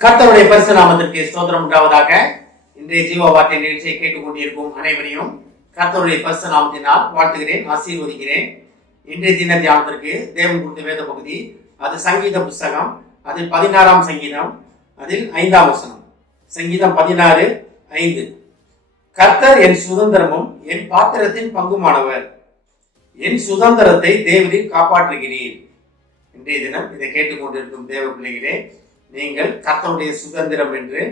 கர்த்தருடைய பரிசு நாமத்திற்கு ஸ்தோத்திரம் உண்டாவதாக. இன்றைய ஜீவ வார்த்தை நிகழ்ச்சியை கேட்டுக்கொண்டிருக்கும் அனைவரையும் கர்த்தருடைய பரிசு நாமத்தினால் வாழ்த்துகிறேன், ஆசீர்வதிக்கிறேன். இன்றைய தின தியானத்திற்கு தேவன் கொடுத்த வேத பகுதி, அது சங்கீத புஸ்தகம், அதில் 16ஆம் சங்கீதம், அதில் 5ஆம் வசனம். சங்கீதம் 16:5. கர்த்தர் என் சுதந்திரமும் என் பாத்திரத்தின் பங்குமானவர், என் சுதந்திரத்தை தேவரீர் காப்பாற்றுகிறீர். இன்றைய தினம் இதை கேட்டுக்கொண்டிருக்கும் தேவ பிள்ளைகளே, நீங்கள் கர்த்தருடைய சுதந்திரம் என்று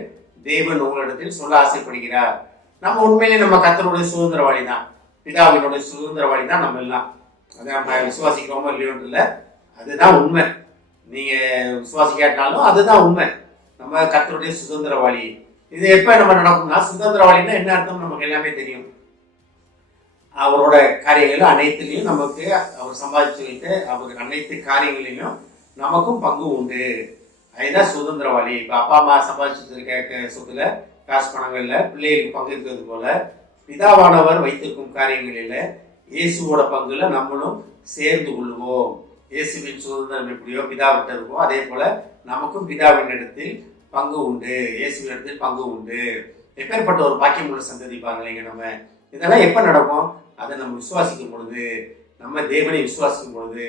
தேவன் உங்களிடத்தில் சொல்ல ஆசைப்படுகிறார். நம்ம உண்மையிலே நம்ம கர்த்தருடைய சுதந்திரவாளி தான், பிதாவினுடைய சுதந்திரவாளி தான் நம்ம எல்லாம். அதை நம்ம விசுவாசிக்கிறோமோ இல்லையோன்னு இல்லை, அதுதான் உண்மை. நீங்க விசுவாசிக்காட்டினாலும் அதுதான் உண்மை. நம்ம கர்த்தருடைய சுதந்திரவாளி. இது எப்ப நம்ம நடக்கும்னா, சுதந்திரவாளின்னா என்ன அர்த்தம் நமக்கு எல்லாமே தெரியும். அவரோட காரியங்கள் அனைத்துலையும் நமக்கு அவர் சம்பாதிச்சு வைத்து அவருக்கு அனைத்து காரியங்களிலும் நமக்கும் பங்கு உண்டு. அதுதான் சுதந்திரவாளி. இப்போ அப்பா அம்மா சம்பாதிச்சிருக்க சொத்துல, காசு பணங்கள்ல பிள்ளைகளுக்கு பங்கு இருக்கிறது போல, பிதாவானவர் வைத்திருக்கும் காரியங்களில் இயேசுவோட பங்குல நம்மளும் சேர்ந்து கொள்வோம். இயேசுவின் சுதந்திரம் எப்படியோ பிதாவிட்ட இருக்கோ, அதே போல நமக்கும் பிதாவின் இடத்தில் பங்கு உண்டு, இயேசுவின் இடத்தில் பங்கு உண்டு. எப்பேற்பட்ட ஒரு பாக்கியம் உள்ள சந்ததி பாருங்க. நம்ம இதெல்லாம் எப்ப நடக்கும்? அதை நம்ம விசுவாசிக்கும் பொழுது, நம்ம தேவனை விசுவாசிக்கும் பொழுது,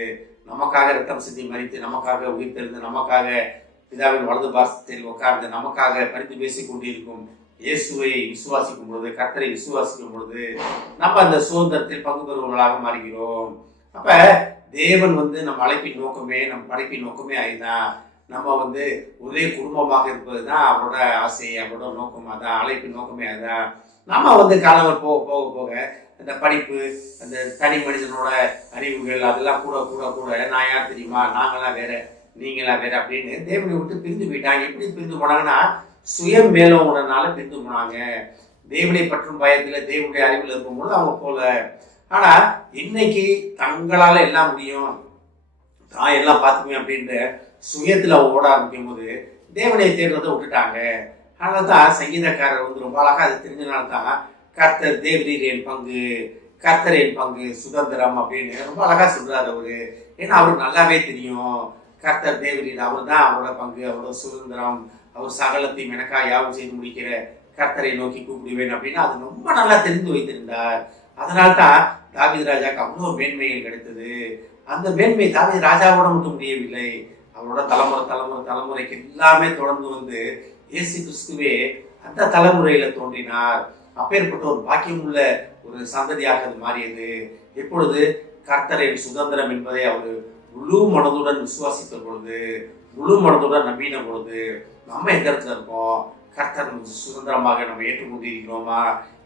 நமக்காக ரத்தம் சிந்தி மறித்து, நமக்காக உயிர் தெரிந்து, நமக்காக பிதாவின் வலது பாசத்தில் உட்கார்ந்து, நமக்காக பரிந்து பேசிக் கொண்டிருக்கும் இயேசுவை விசுவாசிக்கும் பொழுது, கர்த்தரை விசுவாசிக்கும் பொழுது, நம்ம அந்த சுதந்திரத்தில் பங்கு பெறுவர்களாக மாறுகிறோம். அப்ப தேவன் நம்ம அழைப்பின் நோக்கமே, நம் படைப்பின் நோக்கமே அதுதான். நம்ம ஒரே குடும்பமாக இருப்பது தான் அவரோட ஆசை, அவரோட நோக்கம் அதான், அழைப்பின் நோக்கமே அதுதான். நம்ம காலவர் போக போக போக அந்த படிப்பு, அந்த தனி மனிதனோட அறிவுகள் அதெல்லாம் கூட கூட கூட நான் யார் தெரியுமா, நாங்களாம் வேற, நீங்களா வேற அப்படின்னு தேவனை விட்டு பிரிந்து போயிட்டாங்க. எப்படி பிரிந்து போனாங்கன்னா, சுயம் மேலோங்கனால பிரிந்து போனாங்க. தேவனை பற்றும் பயத்துல, தேவனுடைய அறிவில் இருக்கும்போது அவங்க போல. ஆனா இன்னைக்கு தங்களால எல்லாம் முடியும், தான் எல்லாம் பார்த்துக்குவேன் அப்படின்ற சுயத்துல அவங்க ஓட ஆரம்பிக்கும் போது தேவனை தேடுறதை விட்டுட்டாங்க. அதனால்தான் சங்கீதக்காரர் ரொம்ப அழகா அது தெரிஞ்சனால்தான் கர்த்தர் தேவரீர் என் பங்கு, கர்த்தர் என் பங்கு, சுதந்திரம் அப்படின்னு ரொம்ப அழகா சொல்றாரு அவரு. ஏன்னா அவருக்கு நல்லாவே தெரியும், கர்த்தர் தேவரீர் அவர் தான் அவரோட பங்கு, அவரோட சுதந்திரம், அவர் சகலத்தையும் எனக்கா யாவும் செய்து முடிக்கிற கர்த்தரை நோக்கி கூப்பிடுவேன் அப்படின்னு அது ரொம்ப நல்லா தெரிந்து வைத்திருந்தார். அதனால்தான் தாவீது ராஜாவுக்கு அவ்வளோ மேன்மைகள் கிடைத்தது. அந்த மேன்மை தாவீது ராஜாவோட மட்டும் முடியவில்லை, அவரோட தலைமுறை தலைமுறை தலைமுறைக்கு எல்லாமே தொடர்ந்து இயேசு கிறிஸ்துவே அந்த தலைமுறையில தோன்றினார். அப்பேற்பட்ட ஒரு பாக்கியம் உள்ள ஒரு சந்ததியாக அது மாறியது. எப்பொழுது கர்த்தரின் சுதந்திரம் என்பதை அவர் முழு மனதுடன் விசுவாசித்த பொழுது, முழு மனதுடன் நம்பின பொழுது, நம்ம எந்த இடத்துல இருக்கோம்? கர்த்தர் சுதந்திரமாக நம்ம ஏற்றுக்கொண்டிருக்கிறோமா?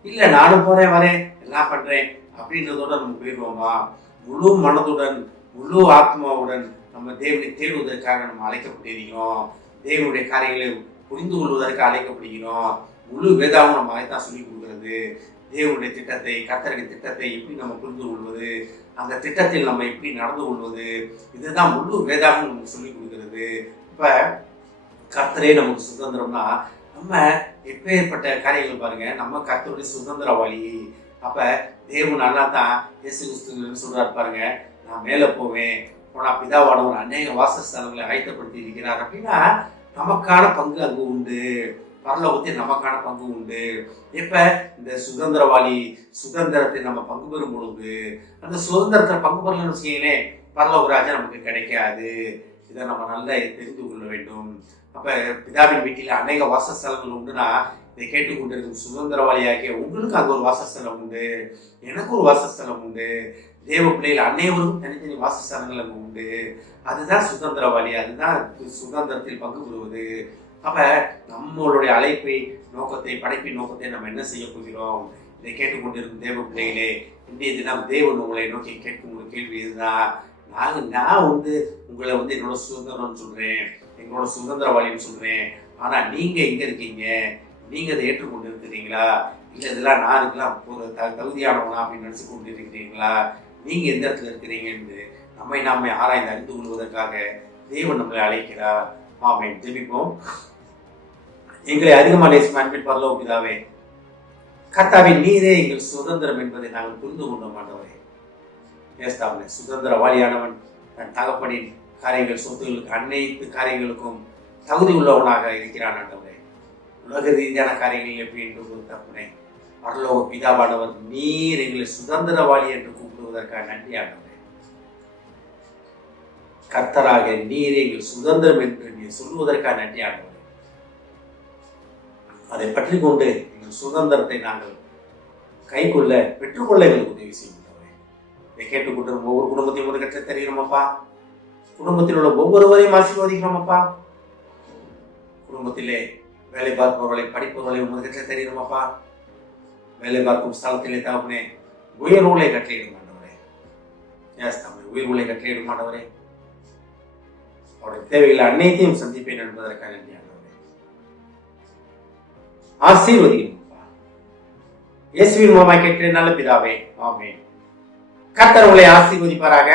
இல்லை நானும் போறேன் வரேன் எல்லாம் பண்றேன் அப்படின்றதோட நம்ம போயிடுவோமா? முழு மனதுடன் முழு ஆத்மாவுடன் நம்ம தேவனை தேடுவதற்காக நம்ம அழைக்கப்பட்டிருக்கிறோம். தேவனுடைய காரியங்களை புரிந்து கொள்வதற்கு அழைக்கப்படுகிறோம். முழு வேதாவும் நம்ம அதைத்தான் சொல்லிக் கொடுக்கிறது. தேவனுடைய திட்டத்தை, கர்த்தருடைய திட்டத்தை எப்படி நம்ம புரிந்து கொள்வது, அந்த திட்டத்தில் நம்ம எப்படி நடந்து கொள்வது, இதுதான் முழு வேதாவும் நமக்கு சொல்லிக் கொடுக்கிறது. இப்ப கர்த்தரே நமக்கு சுதந்திரம்னா, நம்ம எப்பேற்பட்ட காரியங்கள் பாருங்க, நம்ம கர்த்தருடைய சுதந்திரவாளி. அப்ப தேவன் நல்லா தான் இயேசு கிறிஸ்து சொல்றாரு பாருங்க, நான் மேல போவேன், போனா பிதாவானவர் அநேக வாசஸ்தலங்களை ஆயத்தப்படுத்தி இருக்கிறார் அப்படின்னா நமக்கான பங்கு அங்கு உண்டு, பரலோகத்தில் நமக்கான பங்கு உண்டு. எப்ப இந்த சுதந்திரவாளி சுதந்திரத்தை நம்ம பங்கு பெறும் பொழுது, அந்த சுதந்திரத்தை பங்கு பெறலன்னு வச்சுக்கீங்களே, பரலோக ராஜா நமக்கு கிடைக்காது. இதை நம்ம நல்லா தெரிந்து கொள்ள வேண்டும். அப்ப பிதாவின் வீட்டில் அநேக வாசஸ்தலங்கள் உண்டுனா, இதை கேட்டுக்கொண்டிருக்கும் சுதந்திரவாளியாகிய உங்களுக்கு அங்கே ஒரு வாசஸ்தலம் உண்டு, எனக்கு ஒரு வாசஸ்தலம் உண்டு, தேவ பிள்ளைகள் அனைவருக்கும் தனித்தனி வாசஸ்தலங்கள் அங்கே உண்டு. அதுதான் சுதந்திரவாளி, அதுதான் சுதந்திரத்தில் பங்கு பெறுவது. அப்ப நம்மளுடைய அழைப்பை, நோக்கத்தை, படைப்பின் நோக்கத்தை நம்ம என்ன செய்ய போகிறோம்? இதை கேட்டுக்கொண்டிருக்கும் தேவ பிள்ளைகளே, இன்றைய தினம் தேவன் உங்களை நோக்கி கேட்கும் ஒரு கேள்வி இதுதான். நான் உங்களை என்னோட சுதந்திரம்னு சொல்றேன், எங்களோட சுதந்திரவாளின்னு சொல்றேன். ஆனா நீங்க எங்க இருக்கீங்க? நீங்க அதை ஏற்றுக்கொண்டு இருக்கிறீங்களா? இல்ல இதெல்லாம் நான் இருக்கலாம் தகுதியானவனா அப்படின்னு நினைச்சு கொண்டு இருக்கிறீங்களா? நீங்க எந்த இடத்துல இருக்கிறீங்கன்னு நாம ஆராய்ந்து அறிந்து கொள்வதற்காக தேவன் நம்மளை அழைக்கிறார். ஆமென். ஜெபிப்போம். எங்களை அதிகமாக அன்பின் பரலோக பிதாவே, கர்த்தாவே நீரே எங்கள் சுதந்திரம் என்பதை நாங்கள் புரிந்து கொண்ட மாட்டவரே. சுதந்திரவாளியானவன் தன் தகப்பனின் காரியங்கள், சொத்துகளுக்கு, அனைத்து காரியங்களுக்கும் தகுதி உள்ளவனாக இருக்கிறான் ஆண்டவரே. உலக ரீதியான காரியங்கள் எப்படி என்று தப்புனே பரலோக பிதாவானவர் நீர் எங்களை சுதந்திரவாளி என்று கூப்பிடுவதற்காக நன்றி ஆண்டவரே. கர்த்தராக நீர் எங்கள் சுதந்திரம் என்று நீர் சொல்லுவதற்காக நன்றி ஆண்டவரே. அதை பற்றி கொண்டு எங்கள் சுதந்திரத்தை நாங்கள் கைக்குள்ள பெற்றுக்கொள்ள எங்களுக்கு உதவி செய்யும். இதை கேட்டுக்கொண்டு ஒவ்வொரு குடும்பத்தையும் ஒரு கற்று தெரிகிறோமப்பா. குடும்பத்தில் உள்ள ஒவ்வொருவரையும் ஆசீர்வதிக்கிறோமப்பா. குடும்பத்திலே வேலை பார்ப்பவர்களை படிப்பவர்களை ஒரு கற்று தெரிகிறோமப்பா. வேலை பார்க்கும் ஸ்தலத்திலே தாப்புனே உயர்வுகளை கட்டளையிட மாட்டவரே. உயர்வுகளை கட்டளையிட மாட்டவரே. அவருடைய தேவைகளை அனைத்தையும் சந்திப்பேன் என்பதற்காக நன்றி ஆண்டவரே. ஆசீர்வதிக்கிறோமப்பா. இயேசுவின் மூலமாய் கேட்கிறேன் நல்ல பிதாவே, ஆமென். கர்த்தர் உங்களை ஆசீர்வதிப்பாராக.